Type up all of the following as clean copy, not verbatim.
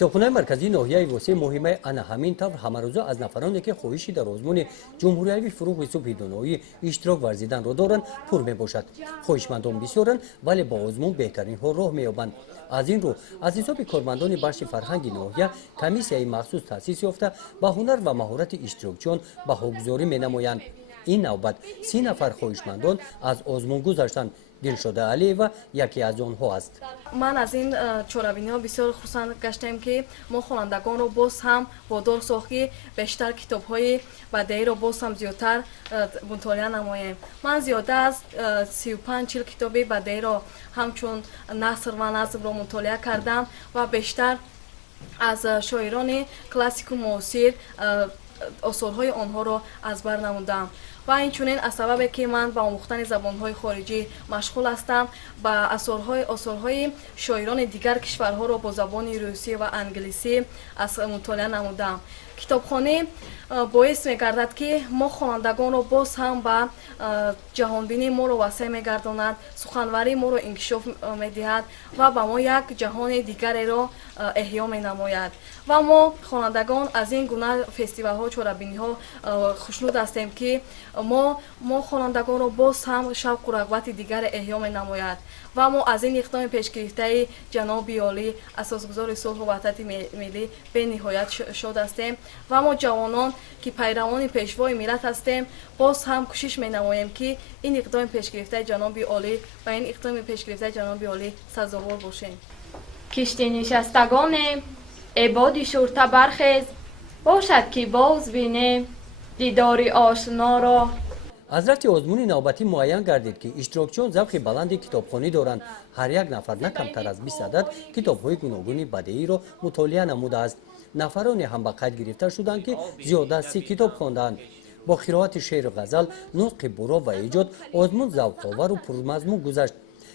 китобхонаи марказии ноҳияи восеи муҳимаи ана ҳамин тавр ҳамарӯза аз нафароне ки хоҳиши дар озмуни ҷумҳуриявӣ фурӯғи субҳи доноӣ иштирок варзиданро доранд пур мебошад. хоҳишмандон бисёранд, вале ба озмун беҳтаринҳо роҳ меёбанд. аз ин рӯ аз ҳисоби кормандони бахши фарҳанги ноҳия комиссияи махсус таъсис ёфта ба ҳунар ва маҳорати иштирокчиён баҳогузорӣ менамоянд. ин навбат 30 нафар хоҳишмандон аз озмун гузаштанд. Дилшода Алиева яке аз онҳо аст. Ман аз ин чорабиниҳо бисёр хурсанд гаштем, ки мо хонандагонро боз ҳам водор сохт, ки бештар китобҳои бадеиро боз ҳам зиёдтар мутолиа намоем. Ман зиёда аз 35-40 китоби бадеиро ҳамчун наср ва назмро мутолиа кардам ва бештар аз шоирони классику муосир осорҳои онҳоро аз бар намудам. ва инчунин аз сабабе ки ман ба омӯхтани забонҳои хориҷӣ машғул ҳастам, ба осорҳои шоирони дигар кишварҳоро бо забони русӣ ва англисӣ аз мутолиа намудам. китобхонӣ боис мегардад, ки мо хонандагонро боз ҳам ба ҷаҳонбинӣ моро васеъ мегардонад, суханварӣ моро инкишоф медиҳад ва ба мо як ҷаҳони дигареро эҳё менамояд. ва мо хонандагон аз ин гуна фестивалҳо, чорабиниҳо хушнуд ҳастем, ки мо хонандагонро боз ҳам шавқу рағбати дигаре эҳё менамояд. ва мо аз ин иқдоми пешгирифтаи ҷаноби олӣ асосгузори сулҳу ваҳдати миллӣ бениҳоят шод ҳастем. ва мо ҷавонон, ки пайравони пешвои миллат ҳастем, боз ҳам кӯшиш менамоем, ки ин иқдоми пешгирифтаи ҷаноби олӣ ба ин иқдоми пешгирифтаи ҷаноби олӣ сазовор бошем. киштинишастагоне эбоди шурта бархез, бошад ки боз бинем дидори ошноро. аз рафти озмуни навбатӣ муайян гардид, ки иштирокчиён завқи баланди китобхонӣ доранд. ҳар як нафар на камтар аз 20 адад китобҳои гуногуни бадеиро мутолиа намудааст. нафароне ҳам ба қайд гирифта шуданд, ки зиёда аз 30 китоб хондаанд. бо қироати шеъру ғазал, нутқи буро ва эҷод озмун завқовару пурмазмун гузашт.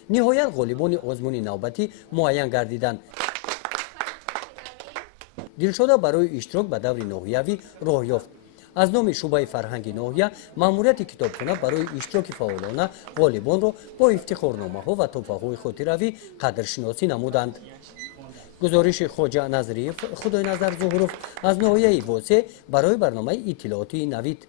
ниҳоят ғолибони озмуни навбатӣ муайян гардиданд. дилшода барои иштирок ба даври ноҳиявӣ роҳ ёфт. аз номи шӯъбаи фарҳанги ноҳия маъмурияти китобхона барои иштироки фаъолона ғолибонро бо ифтихорномаҳо ва тӯҳфаҳои хотиравӣ қадршиносӣ намуданд. гузориши хоҷа назриев, худойназар зуҳуров аз ноҳияи восеъ барои барномаи иттилооти навид.